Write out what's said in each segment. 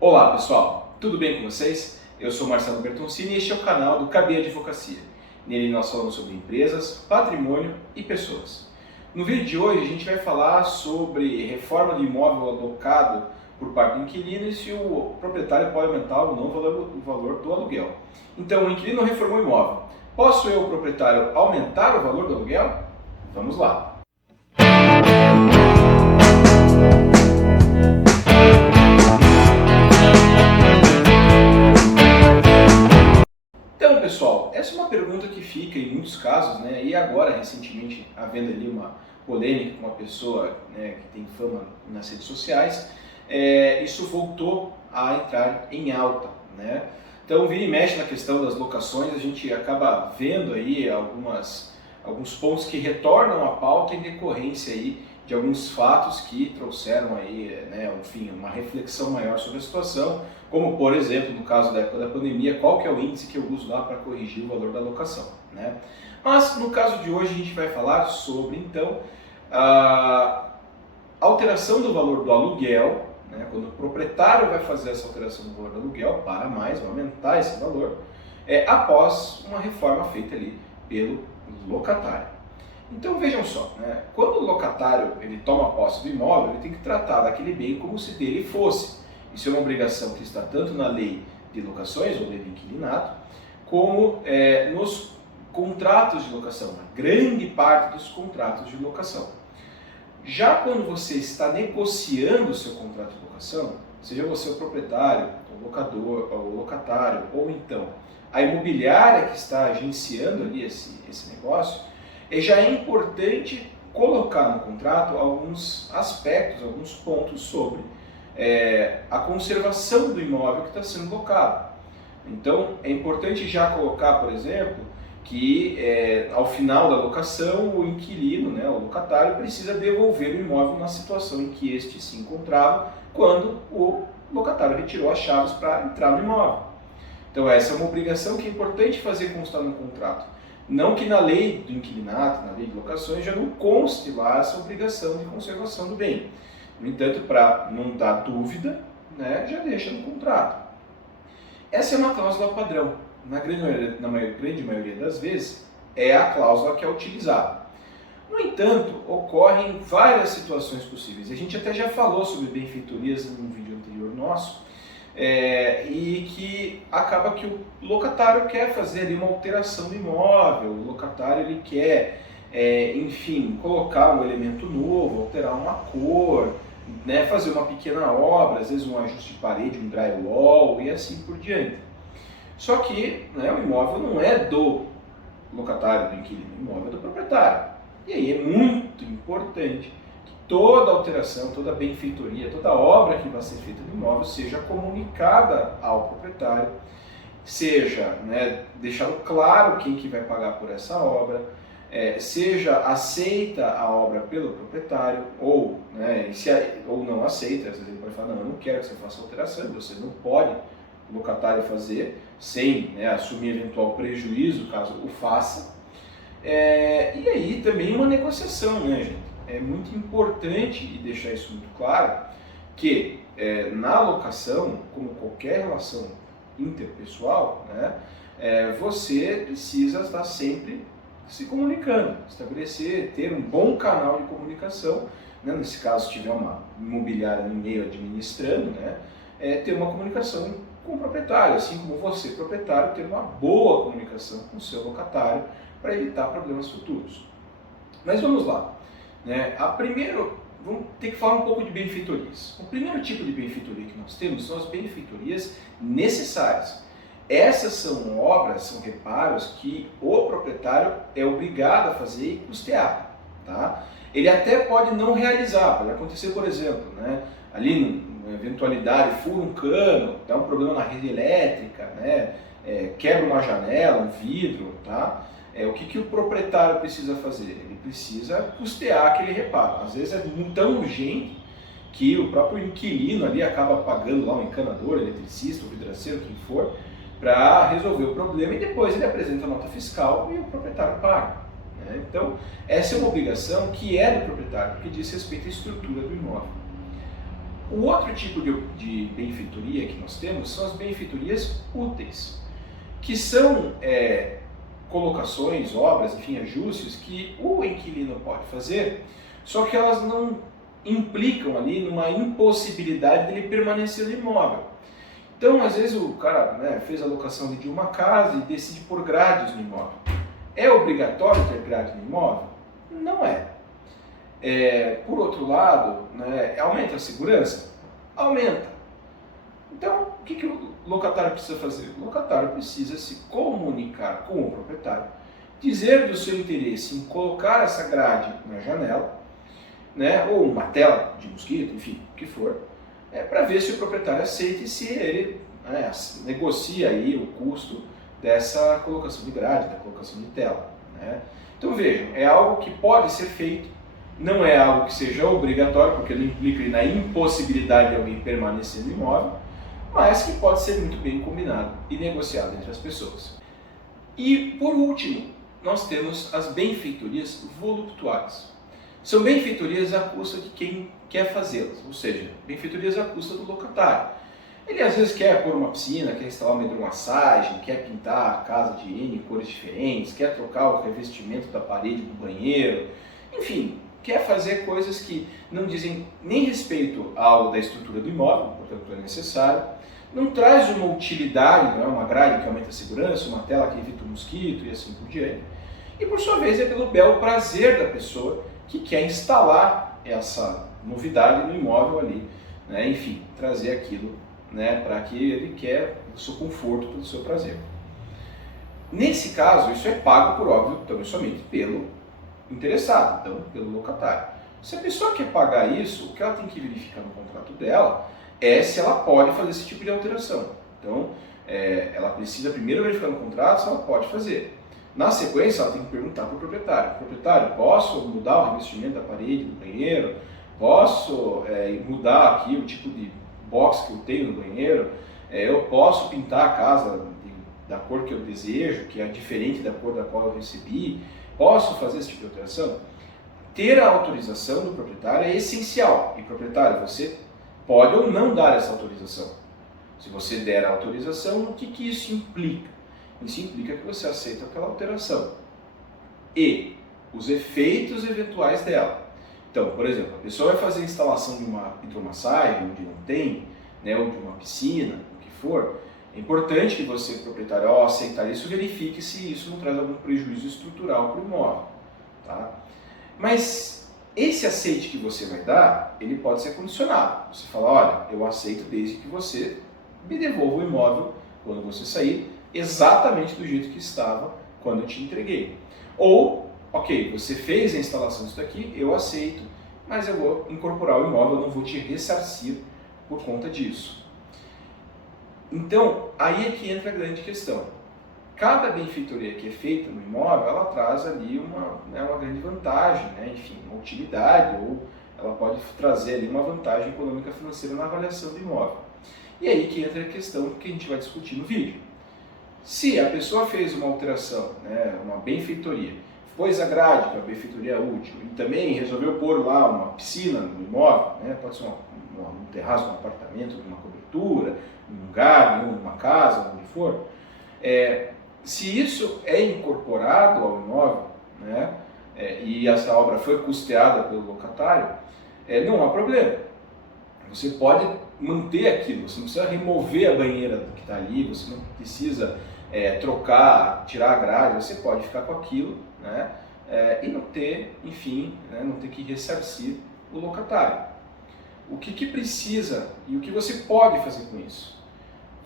Olá pessoal, tudo bem com vocês? Eu sou Marcelo Bertoncini e este é o canal do Cabe Advocacia. Nele nós falamos sobre empresas, patrimônio e pessoas. No vídeo de hoje a gente vai falar sobre reforma de imóvel alocado por parte do inquilino e se o proprietário pode aumentar ou não o valor do aluguel. Então, o inquilino reformou o imóvel. Posso eu, proprietário, aumentar o valor do aluguel? Vamos lá! Então, pessoal, essa é uma pergunta que fica em muitos casos, né? E agora, recentemente, havendo ali uma polêmica com uma pessoa, né, que tem fama nas redes sociais, isso voltou a entrar em alta, né? Então, vira e mexe na questão das locações, a gente acaba vendo aí alguns pontos que retornam à pauta em decorrência aí de alguns fatos que trouxeram aí, né, enfim, uma reflexão maior sobre a situação, como por exemplo, no caso da época da pandemia, qual que é o índice que eu uso lá para corrigir o valor da locação, né? Mas no caso de hoje a gente vai falar sobre então a alteração do valor do aluguel, né, quando o proprietário vai fazer essa alteração do valor do aluguel para mais, vai aumentar esse valor, após uma reforma feita ali pelo locatário. Então vejam só, né? Quando o locatário ele toma posse do imóvel, ele tem que tratar daquele bem como se dele fosse. Isso é uma obrigação que está tanto na lei de locações, ou lei de inquilinato, como nos contratos de locação, na grande parte dos contratos de locação. Já quando você está negociando o seu contrato de locação, seja você o proprietário, o locador, o locatário, ou então a imobiliária que está agenciando ali esse negócio, já é importante colocar no contrato alguns aspectos, alguns pontos sobre a conservação do imóvel que está sendo locado. Então, é importante já colocar, por exemplo, que ao final da locação, o inquilino, né, o locatário, precisa devolver o imóvel na situação em que este se encontrava quando o locatário retirou as chaves para entrar no imóvel. Então, essa é uma obrigação que é importante fazer constar no contrato. Não que na lei do inquilinato, na lei de locações, já não conste lá essa obrigação de conservação do bem. No entanto, para não dar dúvida, né, já deixa no contrato. Essa é uma cláusula padrão. Na grande maioria das vezes, é a cláusula que é utilizada. No entanto, ocorrem várias situações possíveis. A gente até já falou sobre benfeitorias num vídeo anterior nosso, e que acaba que o locatário quer fazer ali uma alteração do imóvel, o locatário ele quer, enfim, colocar um elemento novo, alterar uma cor, né, fazer uma pequena obra, às vezes um ajuste de parede, um drywall e assim por diante. Só que, né, o imóvel não é do locatário, do inquilino, o imóvel é do proprietário. E aí é muito importante que toda alteração, toda benfeitoria, toda obra que vai ser feita no imóvel seja comunicada ao proprietário, seja, né, deixado claro quem que vai pagar por essa obra, seja aceita a obra pelo proprietário ou, né, ou não aceita. Às vezes ele pode falar, não, eu não quero que você faça alteração, você não pode, o locatário, fazer sem, né, assumir eventual prejuízo caso o faça. E aí também uma negociação, né, gente? É muito importante e deixar isso muito claro que na locação, como qualquer relação interpessoal, né, você precisa estar sempre se comunicando, estabelecer, ter um bom canal de comunicação, né, nesse caso se tiver uma imobiliária no meio administrando, né, ter uma comunicação com o proprietário, assim como você, proprietário, ter uma boa comunicação com o seu locatário para evitar problemas futuros. Mas vamos lá, né? Vamos ter que falar um pouco de benfeitorias. O primeiro tipo de benfeitoria que nós temos são as benfeitorias necessárias. Essas são obras, são reparos que o proprietário é obrigado a fazer e custear, tá? Ele até pode não realizar, pode acontecer, por exemplo, né, ali numa eventualidade, fura um cano, dá um problema na rede elétrica, né, quebra uma janela, um vidro, tá? O que o proprietário precisa fazer? Ele precisa custear aquele reparo. Às vezes é tão urgente que o próprio inquilino ali acaba pagando lá um encanador, eletricista, o vidraceiro, quem for, para resolver o problema e depois ele apresenta a nota fiscal e o proprietário paga, né? Então, essa é uma obrigação que é do proprietário, porque diz respeito à estrutura do imóvel. O outro tipo de benfeitoria que nós temos são as benfeitorias úteis, que são colocações, obras, enfim, ajustes que o inquilino pode fazer, só que elas não implicam ali numa impossibilidade dele permanecer no imóvel. Então, às vezes o cara, né, fez a locação de uma casa e decide pôr grades no imóvel. É obrigatório ter grade no imóvel? Não é. Por outro lado, né, aumenta a segurança? Aumenta. Então, o que o locatário precisa fazer? O locatário precisa se comunicar com o proprietário, dizer do seu interesse em colocar essa grade na janela, né, ou uma tela de mosquito, enfim, o que for, para ver se o proprietário aceita e se ele negocia aí o custo dessa colocação de grade, da colocação de tela, né? Então vejam, é algo que pode ser feito, não é algo que seja obrigatório, porque não implica na impossibilidade de alguém permanecer no imóvel, mas que pode ser muito bem combinado e negociado entre as pessoas. E por último, nós temos as benfeitorias voluptuárias. São benfeitorias à custa de quem quer fazê-las, ou seja, benfeitorias à custa do locatário. Ele às vezes quer pôr uma piscina, quer instalar uma hidromassagem, quer pintar a casa de N cores diferentes, quer trocar o revestimento da parede do banheiro, enfim, quer fazer coisas que não dizem nem respeito da estrutura do imóvel, portanto é necessário, não traz uma utilidade, não é uma grade que aumenta a segurança, uma tela que evita o mosquito e assim por diante. E por sua vez é pelo belo prazer da pessoa que quer instalar essa novidade no imóvel ali, né? Enfim, trazer aquilo, né, para que ele quer o seu conforto, pelo seu prazer. Nesse caso, isso é pago, por óbvio, também somente pelo interessado, então pelo locatário. Se a pessoa quer pagar isso, o que ela tem que verificar no contrato dela é se ela pode fazer esse tipo de alteração. Então, ela precisa primeiro verificar no contrato se ela pode fazer. Na sequência, ela tem que perguntar para o proprietário: proprietário, posso mudar o revestimento da parede do banheiro? Posso mudar aqui o tipo de box que eu tenho no banheiro? Eu posso pintar a casa da cor que eu desejo, que é diferente da cor da qual eu recebi? Posso fazer esse tipo de alteração? Ter a autorização do proprietário é essencial. E proprietário, você pode ou não dar essa autorização. Se você der a autorização, o que isso implica? Isso implica que você aceita aquela alteração e os efeitos eventuais dela. Então, por exemplo, a pessoa vai fazer a instalação de uma hidromassagem onde não tem, né, ou de uma piscina, o que for. É importante que você, proprietário, ao aceitar isso, verifique se isso não traz algum prejuízo estrutural para o imóvel. Tá? Mas esse aceite que você vai dar, ele pode ser condicionado. Você fala: olha, eu aceito desde que você me devolva o imóvel quando você sair, exatamente do jeito que estava quando eu te entreguei. Ou, ok, você fez a instalação disso daqui, eu aceito, mas eu vou incorporar o imóvel, eu não vou te ressarcir por conta disso. Então, aí é que entra a grande questão. Cada benfeitoria que é feita no imóvel, ela traz ali uma grande vantagem, né? Enfim, uma utilidade, ou ela pode trazer ali uma vantagem econômica financeira na avaliação do imóvel. E aí que entra a questão que a gente vai discutir no vídeo. Se a pessoa fez uma alteração, né, uma benfeitoria, pôs a grade, que é uma benfeitoria útil, e também resolveu pôr lá uma piscina no imóvel, né, pode ser um terraço, um apartamento, uma cobertura, um lugar, uma casa, onde for, se isso é incorporado ao imóvel, né, e essa obra foi custeada pelo locatário, não há problema. Você pode manter aquilo, você não precisa remover a banheira que está ali, você não precisa trocar, tirar a grade, você pode ficar com aquilo, né, e não ter, enfim, né, não ter que ressarcir o locatário. O que precisa e o que você pode fazer com isso?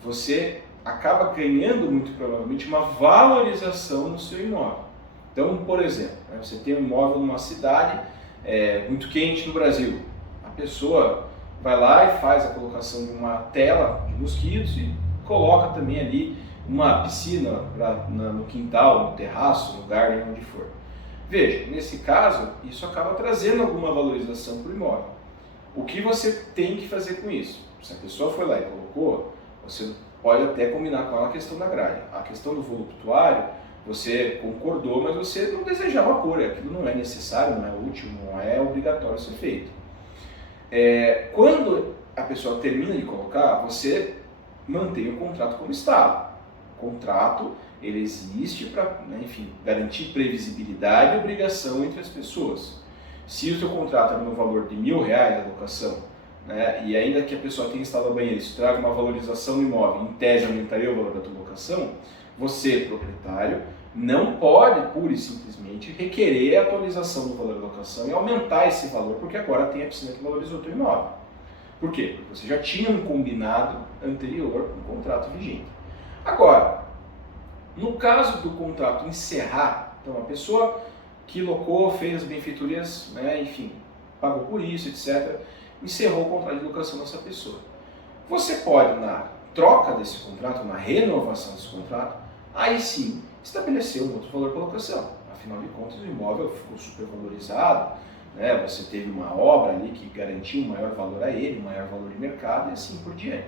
Você acaba ganhando muito provavelmente uma valorização no seu imóvel. Então, por exemplo, né, você tem um imóvel numa cidade muito quente no Brasil, a pessoa vai lá e faz a colocação de uma tela de mosquitos e coloca também ali uma piscina no quintal, no terraço, no garden, onde for. Veja, nesse caso, isso acaba trazendo alguma valorização para o imóvel. O que você tem que fazer com isso? Se a pessoa foi lá e colocou, você pode até combinar com ela a questão da grade. A questão do voluptuário, você concordou, mas você não desejava pôr, aquilo não é necessário, não é útil, não é obrigatório ser feito. Quando a pessoa termina de colocar, você mantém o contrato como está. O contrato, ele existe para, né, enfim, garantir previsibilidade e obrigação entre as pessoas. Se o seu contrato é no valor de R$1.000 a locação, né, e ainda que a pessoa tenha instalado a banheira, isso traga uma valorização do imóvel, em tese aumentaria o valor da tua locação, você, proprietário, não pode, pura e simplesmente, requerer a atualização do valor da locação e aumentar esse valor, porque agora tem a piscina que valorizou o teu imóvel. Por quê? Porque você já tinha um combinado anterior, um contrato vigente. Agora, no caso do contrato encerrar, então a pessoa que locou, fez as benfeitorias, né, enfim, pagou por isso, etc., encerrou o contrato de locação dessa pessoa. Você pode, na troca desse contrato, na renovação desse contrato, aí sim estabelecer um outro valor para locação. Afinal de contas, o imóvel ficou supervalorizado, né, você teve uma obra ali que garantiu um maior valor a ele, um maior valor de mercado e assim por diante.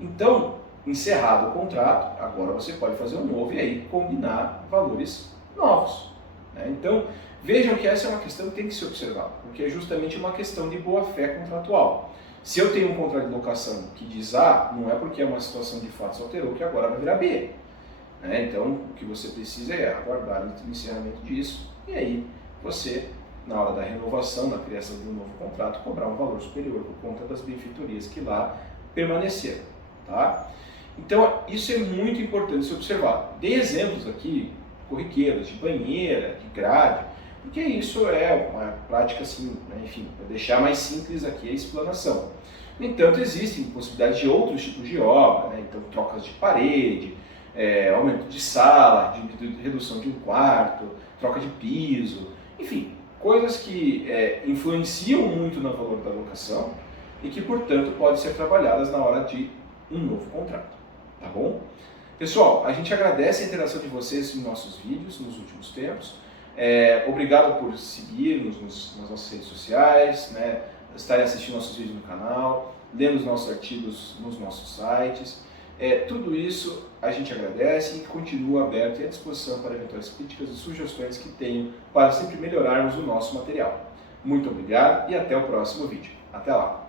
Então, encerrado o contrato, agora você pode fazer um novo e aí combinar valores novos, né? Então, vejam que essa é uma questão que tem que se observar, porque é justamente uma questão de boa-fé contratual. Se eu tenho um contrato de locação que diz A, não é porque é uma situação de fato se alterou que agora vai virar B, né? Então, o que você precisa é aguardar o encerramento disso e aí você, na hora da renovação, da criação de um novo contrato, cobrar um valor superior por conta das benfeitorias que lá permaneceram, tá? Então, isso é muito importante se observar. Dei exemplos aqui, corriqueiros, de banheira, de grade, porque isso é uma prática assim, né, enfim, para deixar mais simples aqui a explanação. No entanto, existem possibilidades de outros tipos de obra, né? Então trocas de parede, aumento de sala, de redução de um quarto, troca de piso, enfim, coisas que influenciam muito no valor da locação e que, portanto, podem ser trabalhadas na hora de um novo contrato, tá bom? Pessoal, a gente agradece a interação de vocês em nossos vídeos nos últimos tempos. Obrigado por seguir-nos nas nossas redes sociais, né, estarem assistindo nossos vídeos no canal, lendo os nossos artigos nos nossos sites. Tudo isso a gente agradece e continua aberto e à disposição para eventuais críticas e sugestões que tenham para sempre melhorarmos o nosso material. Muito obrigado e até o próximo vídeo. Até lá!